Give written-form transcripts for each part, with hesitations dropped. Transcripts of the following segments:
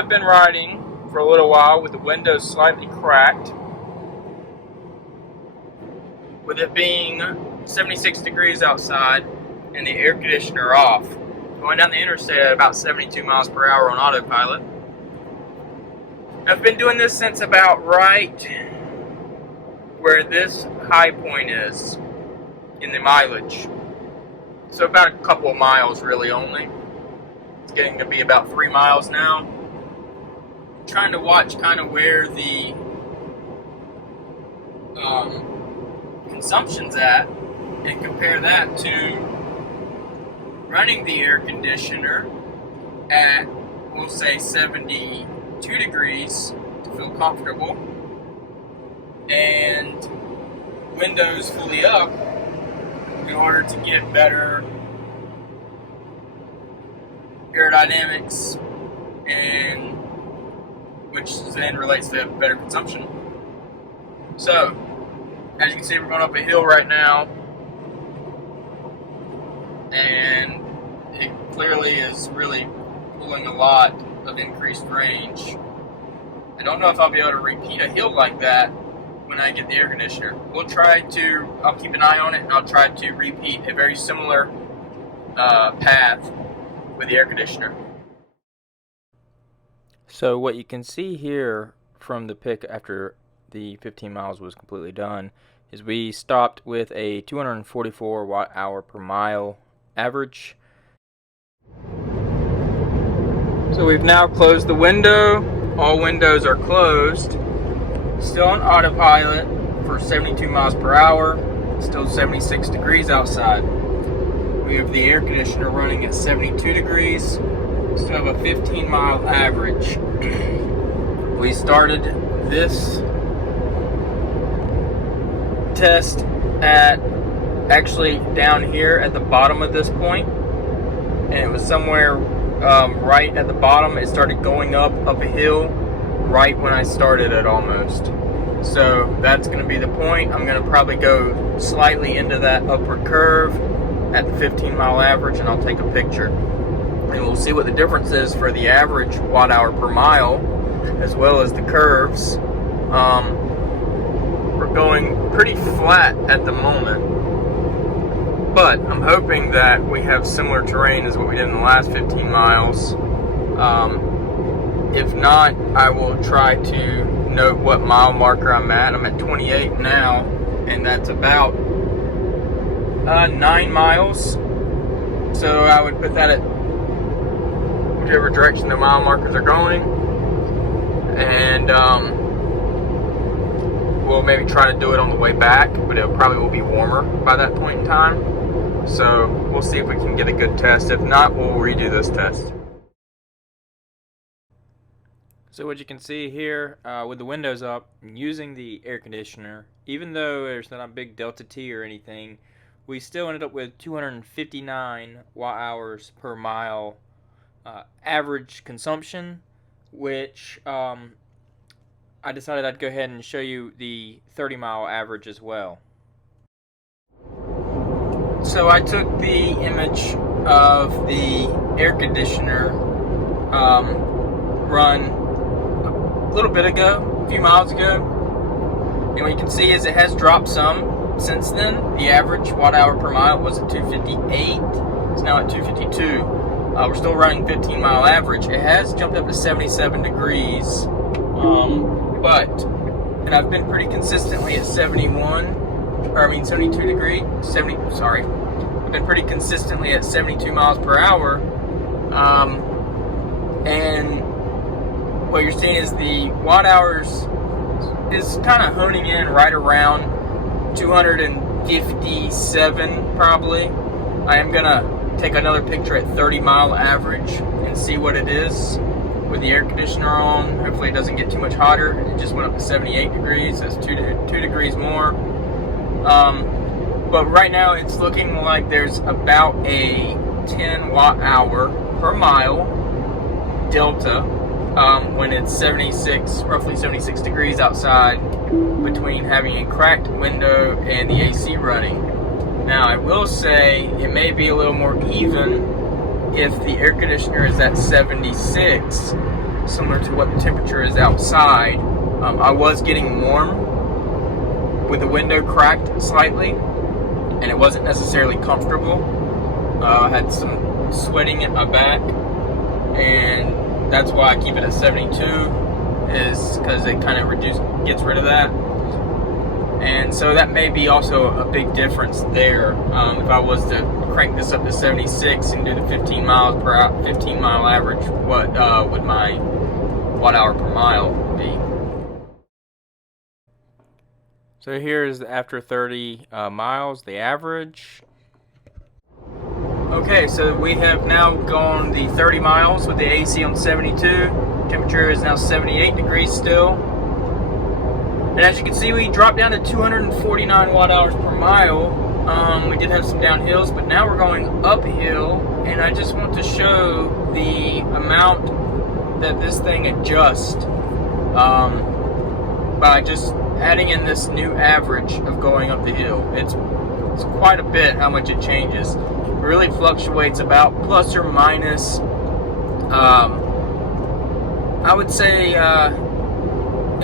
have been riding for a little while with the windows slightly cracked, with it being 76 degrees outside and the air conditioner off. Going down the interstate at about 72 miles per hour on autopilot. I've been doing this since about right where this high point is in the mileage. So about a couple of miles really only. It's getting to be about 3 miles now. I'm trying to watch kind of where the consumption's at and compare that to running the air conditioner at, we'll say, 72 degrees to feel comfortable, and windows fully up in order to get better aerodynamics, and which then relates to better consumption. So, as you can see, we're going up a hill right now, and it clearly is really pulling a lot of increased range. I don't know if I'll be able to repeat a hill like that when I get the air conditioner. I'll keep an eye on it, and I'll try to repeat a very similar path with the air conditioner. So what you can see here from the pic after the 15 miles was completely done is we stopped with a 244 watt-hour per mile average. So we've now closed the window. All windows are closed. Still on autopilot for 72 miles per hour. Still 76 degrees outside. We have the air conditioner running at 72 degrees. Still have a 15-mile average. We started this test at actually down here at the bottom of this point, and it was somewhere right at the bottom. It started going up a hill right when I started it almost. So that's going to be the point. I'm going to probably go slightly into that upward curve at the 15-mile average, and I'll take a picture. And we'll see what the difference is for the average watt-hour per mile, as well as the curves. We're going pretty flat at the moment, but I'm hoping that we have similar terrain as what we did in the last 15 miles. If not, I will try to note what mile marker I'm at. I'm at 28 now, and that's about 9 miles. So I would put that at whichever direction the mile markers are going, and we'll maybe try to do it on the way back, but it probably will be warmer by that point in time. So we'll see if we can get a good test. If not, we'll redo this test. So what you can see here with the windows up, using the air conditioner, even though there's not a big delta T or anything, we still ended up with 259 watt-hours per mile average consumption, which I decided I'd go ahead and show you the 30-mile average as well. So I took the image of the air conditioner run a little bit ago, a few miles ago, and what you can see is it has dropped some since then. The average watt-hour per mile was at 258. It's now at 252. We're still running 15-mile average. It has jumped up to 77 degrees, and I've been pretty consistently at 72 degrees. I've been pretty consistently at 72 miles per hour, and what you're seeing is the watt hours is kind of honing in right around 257 probably. I am gonna take another picture at 30-mile average and see what it is with the air conditioner on. Hopefully it doesn't get too much hotter. It just went up to 78 degrees. That's 2 degrees more. But right now it's looking like there's about a 10 watt-hour per mile delta when it's roughly 76 degrees outside, between having a cracked window and the AC running. Now, I will say it may be a little more even if the air conditioner is at 76, similar to what the temperature is outside. I was getting warm with the window cracked slightly, and it wasn't necessarily comfortable. I had some sweating at my back, and that's why I keep it at 72, is because it kind of gets rid of that. And so that may be also a big difference there. If I was to crank this up to 76 and do the 15 mile average, what would my watt hour per mile be? So here's after 30 miles, the average. Okay, so we have now gone the 30 miles with the AC on 72. Temperature is now 78 degrees still. And as you can see, we dropped down to 249 watt hours per mile. We did have some downhills, but now we're going uphill, and I just want to show the amount that this thing adjusts by just adding in this new average of going up the hill. It's quite a bit how much it changes. It really fluctuates about plus or minus, I would say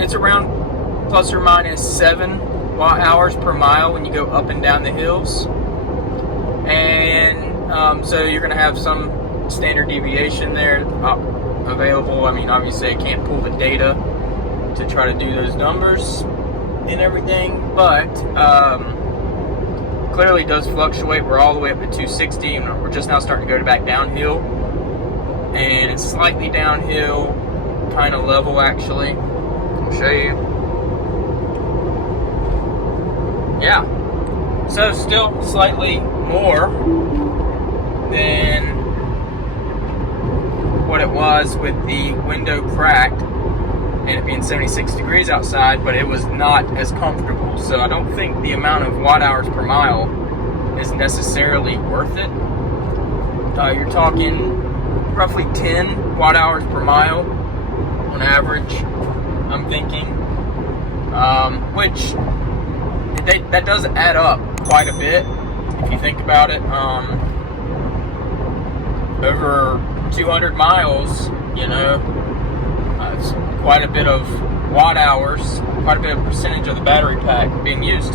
it's around plus or minus 7 watt hours per mile when you go up and down the hills. And so you're going to have some standard deviation there available. I mean, obviously I can't pull the data to try to do those numbers and everything, but clearly does fluctuate. We're all the way up to 260, and we're just now starting to go back downhill, and it's slightly downhill, kind of level actually. I'll show you. Yeah, so still slightly more than what it was with the window cracked and it being 76 degrees outside, but it was not as comfortable. So I don't think the amount of watt hours per mile is necessarily worth it. You're talking roughly 10 watt hours per mile on average, I'm thinking, which that does add up quite a bit if you think about it. Over 200 miles, you know, it's quite a bit of watt hours, quite a bit of percentage of the battery pack being used.